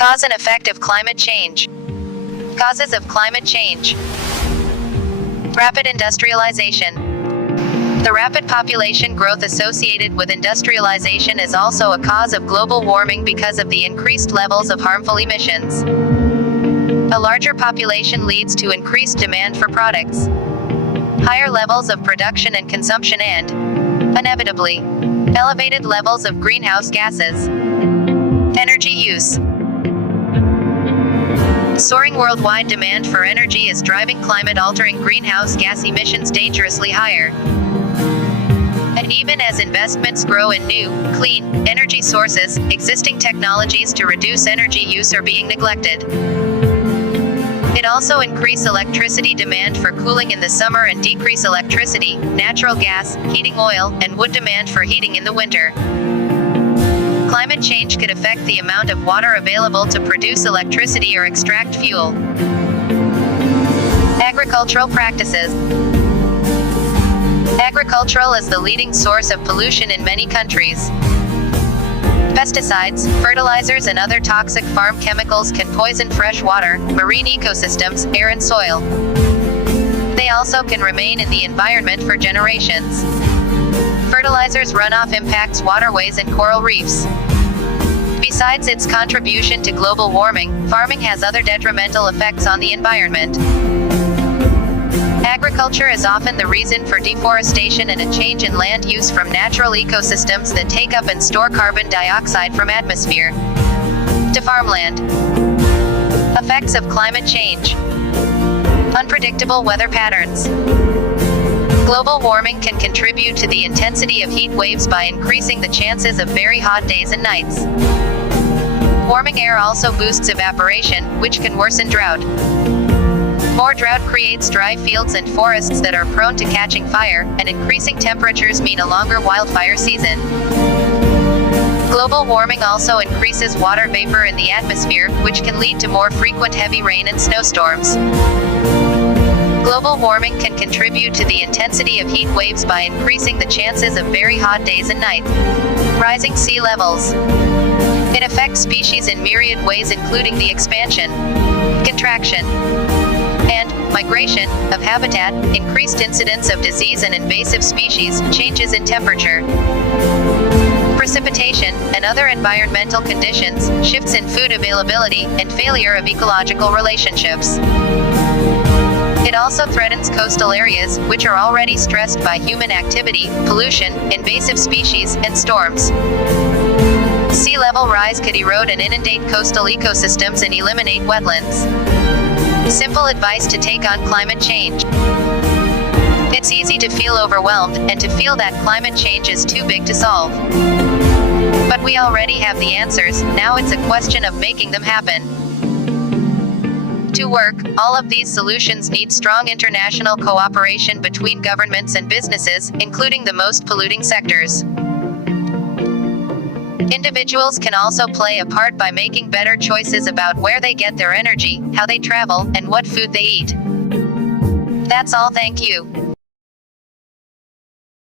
Cause and effect of climate change. Causes of climate change. Rapid industrialization. The rapid population growth associated with industrialization is also a cause of global warming because of the increased levels of harmful emissions. A larger population leads to increased demand for products, higher levels of production and consumption, and, inevitably, elevated levels of greenhouse gases. Energy use. Soaring worldwide demand for energy is driving climate-altering greenhouse gas emissions dangerously higher. And even as investments grow in new, clean, energy sources, existing technologies to reduce energy use are being neglected. It also increase electricity demand for cooling in the summer and decrease electricity, natural gas, heating oil, and wood demand for heating in the winter. Climate change could affect the amount of water available to produce electricity or extract fuel. Agricultural practices. Agricultural is the leading source of pollution in many countries. Pesticides, fertilizers, and other toxic farm chemicals can poison fresh water, marine ecosystems, air, and soil. They also can remain in the environment for generations. Fertilizers runoff impacts waterways and coral reefs. Besides its contribution to global warming, farming has other detrimental effects on the environment. Agriculture is often the reason for deforestation and a change in land use from natural ecosystems that take up and store carbon dioxide from atmosphere to farmland. Effects of climate change. Unpredictable weather patterns. Global warming can contribute to the intensity of heat waves by increasing the chances of very hot days and nights. Warming air also boosts evaporation, which can worsen drought. More drought creates dry fields and forests that are prone to catching fire, and increasing temperatures mean a longer wildfire season. Global warming also increases water vapor in the atmosphere, which can lead to more frequent heavy rain and snowstorms. Global warming can contribute to the intensity of heat waves by increasing the chances of very hot days and nights. Rising sea levels. It affects species in myriad ways, including the expansion, contraction, and migration of habitat, increased incidence of disease and invasive species, changes in temperature, precipitation, and other environmental conditions, shifts in food availability, and failure of ecological relationships. It also threatens coastal areas, which are already stressed by human activity, pollution, invasive species, and storms. Sea level rise could erode and inundate coastal ecosystems and eliminate wetlands. Simple advice to take on climate change. It's easy to feel overwhelmed, and to feel that climate change is too big to solve. But we already have the answers, now it's a question of making them happen. To work, all of these solutions need strong international cooperation between governments and businesses, including the most polluting sectors. Individuals can also play a part by making better choices about where they get their energy, how they travel, and what food they eat. That's all, thank you.